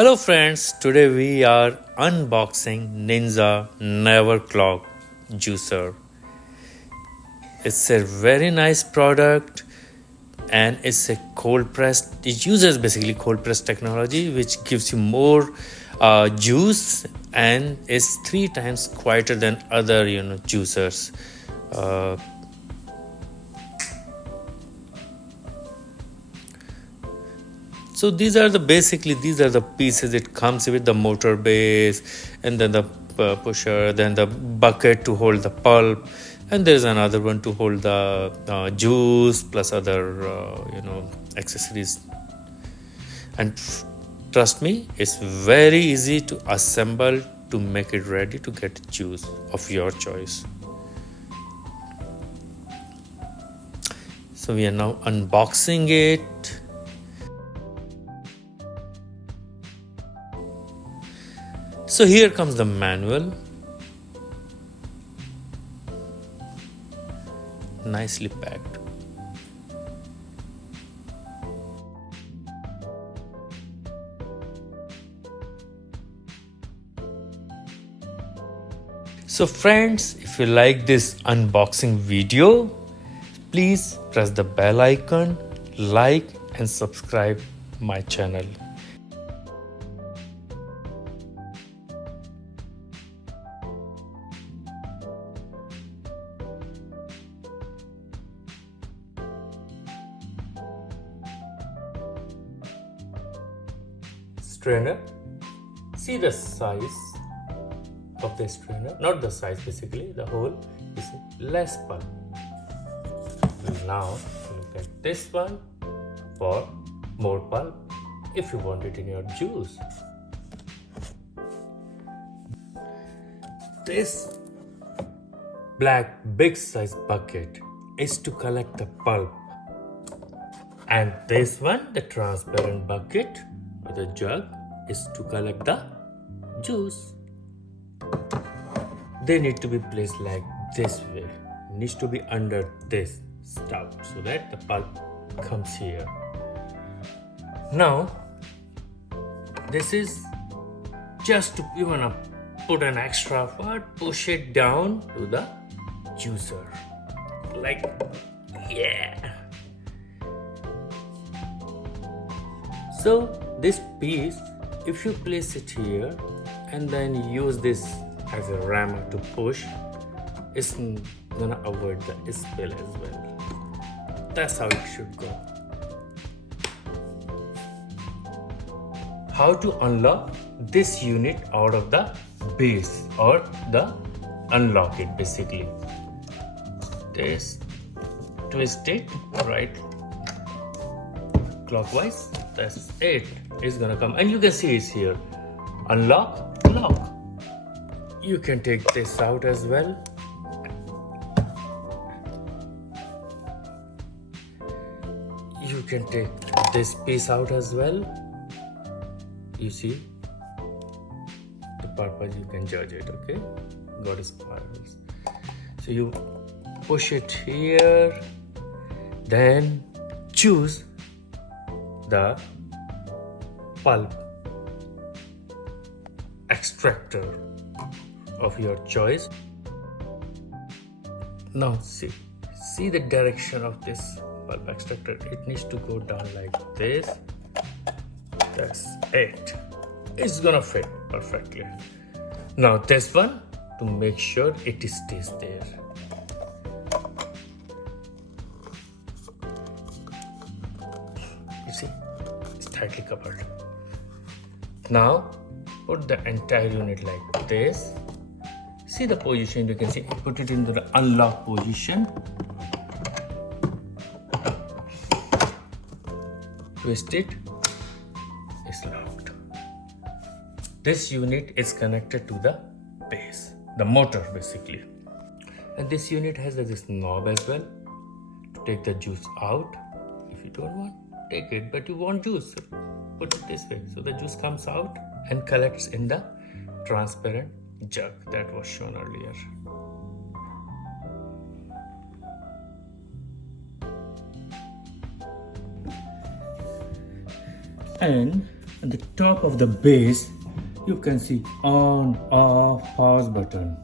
Hello friends, today we are unboxing Ninja Never Clog Juicer. It's a very nice product and it's a cold pressed. It uses basically cold press technology which gives you more juice and is 3 times quieter than other juicers. Uh, So these are the pieces. It comes with the motor base and then the pusher, then the bucket to hold the pulp, and there's another one to hold the juice plus other accessories. And trust me, it's very easy to assemble to make it ready to get juice of your choice. So we are now unboxing it. So here comes the manual, nicely packed. So friends, if you like this unboxing video, please press the bell icon, like and subscribe my channel. Strainer, see the size of the strainer, not the size, basically the hole is less pulp. Now look at this one for more pulp if you want it in your juice. This black big size bucket is to collect the pulp, and this one, the transparent bucket, the jug, is to collect the juice. They need to be placed like this way. It needs to be under this spout so that the pulp comes here. Now this is just to, you wanna put an extra part, push it down to the juicer like, yeah. So this piece, if you place it here and then use this as a rammer to push, it's gonna avoid the spill as well. That's how it should go. How to unlock this unit out of the base or the unlock it basically. This, twist it right clockwise. That's it. It's gonna come, and you can see it's here. Unlock, lock. You can take this out as well. You can take this piece out as well. You see the purpose, you can judge it. Okay, got its spirals. So you push it here, then choose the pulp extractor of your choice. Now see the direction of this pulp extractor. It needs to go down like this. That's it. It's gonna fit perfectly. Now this one, to make sure it stays there. You see, it's tightly covered. Now put the entire unit like this. See the position, you can see, put it into the unlock position. Twist it, it's locked. This unit is connected to the base, the motor basically. And this unit has this knob as well to take the juice out. If you don't want, take it, but you want juice, put it this way so the juice comes out and collects in the transparent jug that was shown earlier. And At the top of the base, you can see on, off, pause button.